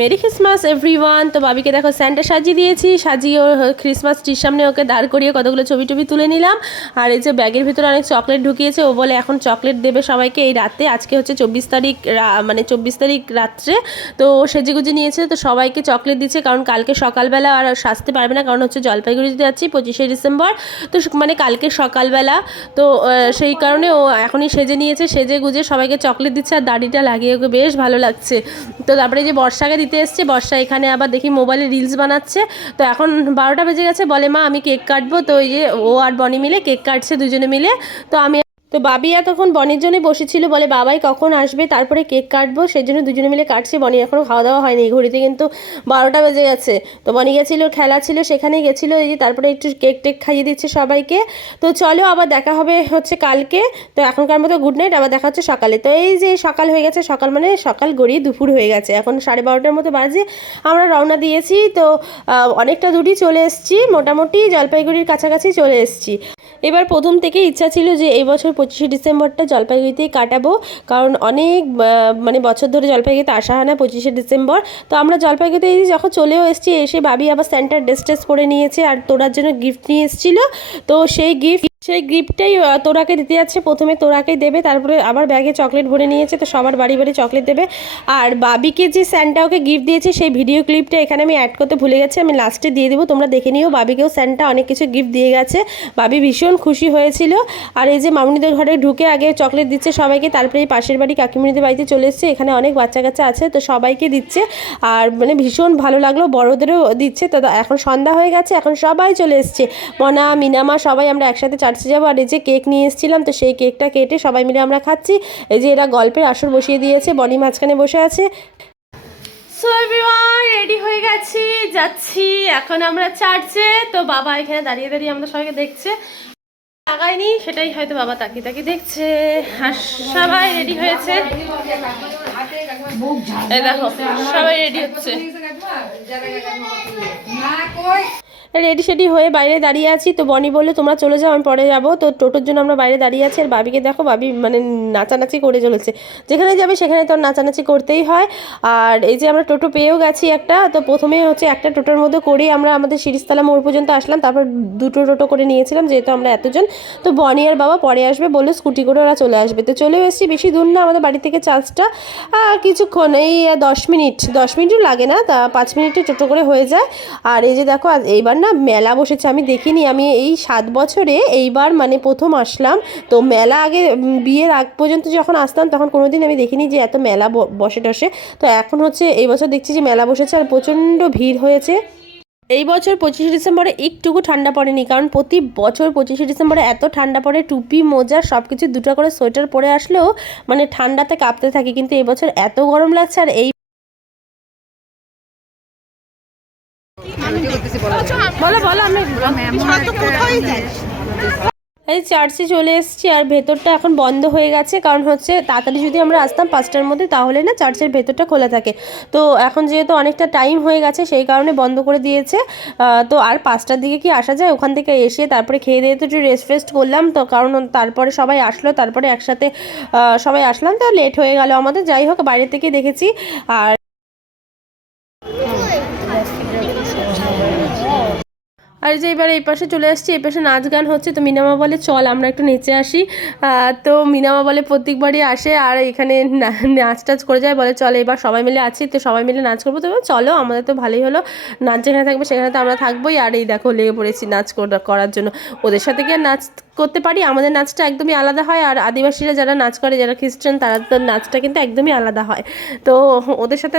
Merry Christmas everyone. তো বাবিকে দেখো Santa সাজিয়ে দিয়েছি, সাজিয়ে ক্রিসমাস ট্রির সামনে ওকে দাঁড় করিয়ে কতগুলো ছবি টবি তুলে নিলাম। আর এই যে ব্যাগের ভিতরে অনেক চকলেট ঢুকিয়েছে, ও বলে এখন চকলেট দেবে সবাইকে এই রাতে। আজকে হচ্ছে 24 তারিখ, মানে 24 তারিখ রাত্রে। তো ও সেজেগুজে নিয়েছে, তো সবাইকে চকলেট দিচ্ছে, কারণ কালকে সকালবেলা আর সাজতে পারবে না, কারণ হচ্ছে জলপাইগুড়িতে যাচ্ছি 25শে ডিসেম্বর। তো মানে কালকে সকালবেলা, তো সেই কারণে ও এখনই সেজে নিয়েছে, সেজে গুজে সবাইকে চকলেট দিচ্ছে আর দাড়িটা লাগিয়ে ওকে বেশ ভালো লাগছে। তো তারপরে যে বর্ষাকে দিতে এসছে, বর্ষা এখানে আবার দেখি মোবাইলে রিলস বানাচ্ছে। তো এখন 12টা বেজে গেছে, বলে মা আমি কেক কাটবো। তো এই যে ও আর বনি মিলে কেক কাটছে দুজনে মিলে। তো বাবি এতক্ষণ বনির জন্য বসেছিল, বলে বাবাই কখন আসবে তারপরে কেক কাটবো, সেই জন্য দুজনে মিলে কাটছে। বনি এখনও খাওয়া দাওয়া হয়নি, ঘড়িতে কিন্তু 12টা বেজে গেছে। তো বনি গেছিলো, খেলা ছিল সেখানে গেছিলো, এই যে তারপরে একটু কেক টেক খাইয়ে দিচ্ছে সবাইকে। তো চলো আবার দেখা হবে হচ্ছে কালকে। তো এখনকার মতো গুড নাইট, আবার দেখা হচ্ছে সকালে। তো এই যে সকাল হয়ে গেছে, সকাল মানে সকাল গড়িয়ে দুপুর হয়ে গেছে, এখন 12:30টার মতো বাজে। আমরা রওনা দিয়েছি, তো অনেকটা দূরই চলে এসেছি, মোটামুটি জলপাইগুড়ির কাছাকাছি চলে এসেছি। এবার প্রথম থেকে ইচ্ছা ছিল যে এই বছর 25শে ডিসেম্বরটা জলপাইগুড়িতেই কাটাবো, কারণ অনেক মানে বছর ধরে জলপাইগুড়িতে আসা হয় না 25শে ডিসেম্বর। তো আমরা জলপাইগুড়িতে যখন চলেও এসেছি, এসে বাবি আবার সেন্টার ড্রেস পরে নিয়েছে আর তোরার জন্য গিফট নিয়ে এসেছিলো। তো সেই গিফটটাই তোরাকে দিতে যাচ্ছে, প্রথমে তোরাকেই দেবে, তারপরে আবার ব্যাগে চকলেট ভরে নিয়েছে, তো সবার বাড়ি বাড়ি চকলেট দেবে। আর বাবিকে যে স্যান্টা ওকে গিফট দিয়েছে সেই ভিডিও ক্লিপটা এখানে আমি অ্যাড করতে ভুলে গেছি, আমি লাস্টে দিয়ে দেবো, তোমরা দেখে নিও। বাবিকেও স্যান্টা অনেক কিছু গিফট দিয়ে গেছে, বাবি ভীষণ খুশি হয়েছিল। আর এই যে মামুনিদের ঘরে ঢুকে আগে চকলেট দিচ্ছে সবাইকে, তারপরে এই পাশের বাড়ি কাকিমুনিদের বাড়িতে চলে এসছে, এখানে অনেক বাচ্চা কাচ্চা আছে, তো সবাইকে দিচ্ছে। আর মানে ভীষণ ভালো লাগলো, বড়োদেরও দিচ্ছে। তো এখন সন্ধ্যা হয়ে গেছে, এখন সবাই চলে এসছে, মনা মিনামা সবাই আমরা একসাথে চার্চে যাবো। আর এই যে কেক নিয়ে এসেছিলাম, তো সেই কেকটা কেটে সবাই মিলে আমরা খাচ্ছি। এই যে এরা গল্পের আসর বসিয়ে দিয়েছে, বনি মাঝখানে বসে আছে। সো এভরিওয়ান রেডি হয়ে গেছি, যাচ্ছি এখন আমরা চার্চে। তো বাবা এখানে দাঁড়িয়ে দাঁড়িয়ে আমাদের সবাইকে দেখছে, লাগাইনি সেটাই হয়তো বাবা তাকিয়ে তাকিয়ে দেখছে। আর সবাই রেডি হয়েছে, এই দেখো সবাই রেডি হচ্ছে। রেডি সেডি হয়ে বাইরে দাঁড়িয়ে আছি। তো বনি বললো তোমরা চলে যাও, আমি পরে যাবো। তো টোটোর জন্য আমরা বাইরে দাঁড়িয়ে আছি। আর বাবিকে দেখো, বাবি মানে নাচানাচি করে চলেছে, যেখানে যাবে সেখানে তো নাচানাচি করতেই হয়। আর এই যে আমরা টোটো পেয়েও গেছি একটা। তো প্রথমে হচ্ছে একটা টোটোর মধ্যে করেই আমরা আমাদের শিরিষতলা মোড় পর্যন্ত আসলাম, তারপর দুটো টোটো করে নিয়েছিলাম যেহেতু আমরা এতজন। তো বনি আর বাবা পরে আসবে বলে স্কুটি করে ওরা চলে আসবে। তো চলেও এসেছি, বেশি দূর না আমাদের বাড়ি থেকে চার্চটা, কিছুক্ষণ এই 10 মিনিটও লাগে না, তা 5 মিনিটে টোটো করে হয়ে যায়। আর এই যে দেখো এইবার না মেলা বসেছে, আমি দেখিনি, আমি এই 7 বছরে এইবার মানে প্রথম আসলাম। তো মেলা আগে বিয়ের আগ পর্যন্ত যখন আসতাম তখন কোনোদিন আমি দেখিনি যে এত মেলা বসে টসে। তো এখন হচ্ছে এই বছর দেখছি যে মেলা বসেছে আর প্রচণ্ড ভিড় হয়েছে। এই বছর 25শে ডিসেম্বরে একটুকু ঠান্ডা পড়েনি, কারণ প্রতি বছর 25শে ডিসেম্বরে এত ঠান্ডা পড়ে, টুপি মোজা সব কিছু 2টা করে সোয়েটার পরে আসলেও মানে ঠান্ডাতে কাঁপতে থাকি, কিন্তু এবছর এত গরম লাগছে। আর এই বলো এই চার্চে চলে এসেছি। আর ভেতরটা এখন বন্ধ হয়ে গেছে, কারণ হচ্ছে তাড়াতাড়ি যদি আমরা আসতাম 5টার মধ্যে তাহলে না চার্চের ভেতরটা খোলা থাকে। তো এখন যেহেতু অনেকটা টাইম হয়ে গেছে সেই কারণে বন্ধ করে দিয়েছে। তো আর 5টার দিকে কি আসা যায়? ওখান থেকে এসে তারপরে খেয়ে দিয়ে তো একটু রেস্ট করলাম, তো কারণ তারপরে সবাই আসলো, তারপরে একসাথে সবাই আসলাম, তো লেট হয়ে গেল আমাদের। যাই হোক বাইরে থেকে দেখেছি। আর যে এবার এই পাশে চলে আসছি, এই পাশে নাচ গান হচ্ছে। তো মিনামা বলে চল আমরা একটু নেচে আসি। তো মিনামা বলে প্রত্যেকবারই আসে আর এখানে নাচ টাচ করে যায়, বলে চল এবার সবাই মিলে আছি তো সবাই মিলে নাচ করবো। তো চলো, আমাদের তো ভালোই হলো, নাচ যেখানে থাকবে সেখানে তো আমরা থাকবোই। আর এই দেখো লেগে পড়েছি নাচ করার জন্য, ওদের সাথে কি আর নাচ করতে পারি? আমাদের নাচটা একদমই আলাদা হয়, আর আদিবাসীরা যারা নাচ করে, যারা খ্রিস্টান, তারা তো নাচটা কিন্তু একদমই আলাদা হয়। তো ওদের সাথে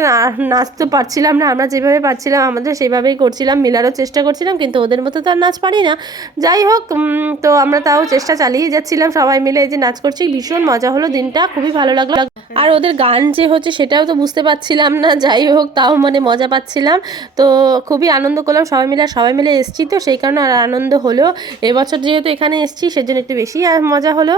নাচ তো পারছিলাম না, আমরা যেভাবে পারছিলাম আমাদের সেভাবেই করছিলাম, মিলারও চেষ্টা করছিলাম, কিন্তু ওদের মতো তো আর নাচ পারি না। যাই হোক, তো আমরা তাও চেষ্টা চালিয়ে যাচ্ছিলাম সবাই মিলে, এই যে নাচ করছি, ভীষণ মজা হলো, দিনটা খুবই ভালো লাগলো। আর ওদের গান যে হচ্ছে সেটাও তো বুঝতে পারছিলাম না, যাই হোক তাও মানে মজা পাচ্ছিলাম। তো খুবই আনন্দ করলাম সবাই মিলে, আর সবাই মিলে এসছি তো সেই কারণে আর আনন্দ হলো। এবছর যেহেতু এখানে এসছি সেজন্য একটু বেশি মজা হলো।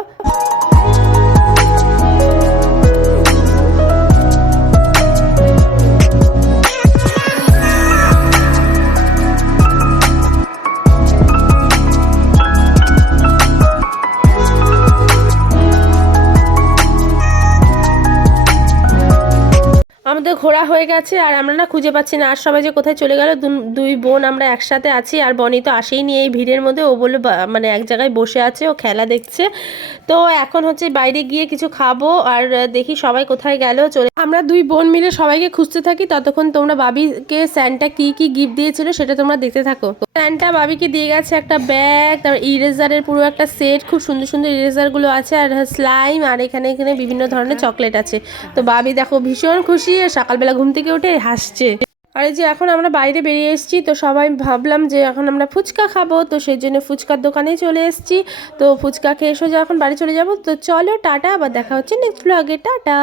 আমাদের ঘোরা হয়ে গেছে আর আমরা না খুঁজে পাচ্ছি না আর সবাই যে কোথায় চলে গেল। দুই বোন আমরা একসাথে আছি আর বনি তো আসেইনি এই ভিড়ের মধ্যে। ও বললো মানে এক জায়গায় বসে আছে, ও খেলা দেখছে। তো এখন হচ্ছে বাইরে গিয়ে কিছু খাবো আর দেখি সবাই কোথায় গেল। চলে আমরা দুই বোন মিলে সবাইকে খুঁজতে থাকি, ততক্ষণ তোমরা বাবিকে স্যান্টা কি কি গিফট দিয়েছিল সেটা তোমরা দেখতে থাকো। স্যান্টা বাবিকে দিয়ে গেছে একটা ব্যাগ, তারপর ইরেজারের পুরো একটা সেট, খুব সুন্দর সুন্দর ইরেজারগুলো আছে আর স্লাইম, আর এখানে এখানে বিভিন্ন ধরনের চকলেট আছে। তো বাবি দেখো ভীষণ খুশি, সকালবেলা ঘুম থেকে উঠে হাসছে। আর এই যে এখন আমরা বাইরে বেরিয়ে এসেছি, তো সবাই ভাবলাম যে এখন আমরা ফুচকা খাবো, তো সেই জন্য ফুচকার দোকানে চলে এসেছি। তো ফুচকা খেয়ে এসে এখন বাড়ি চলে যাব। তো চলো টাটা, আবার দেখা হচ্ছে নেক্সট ব্লগে, টাটা।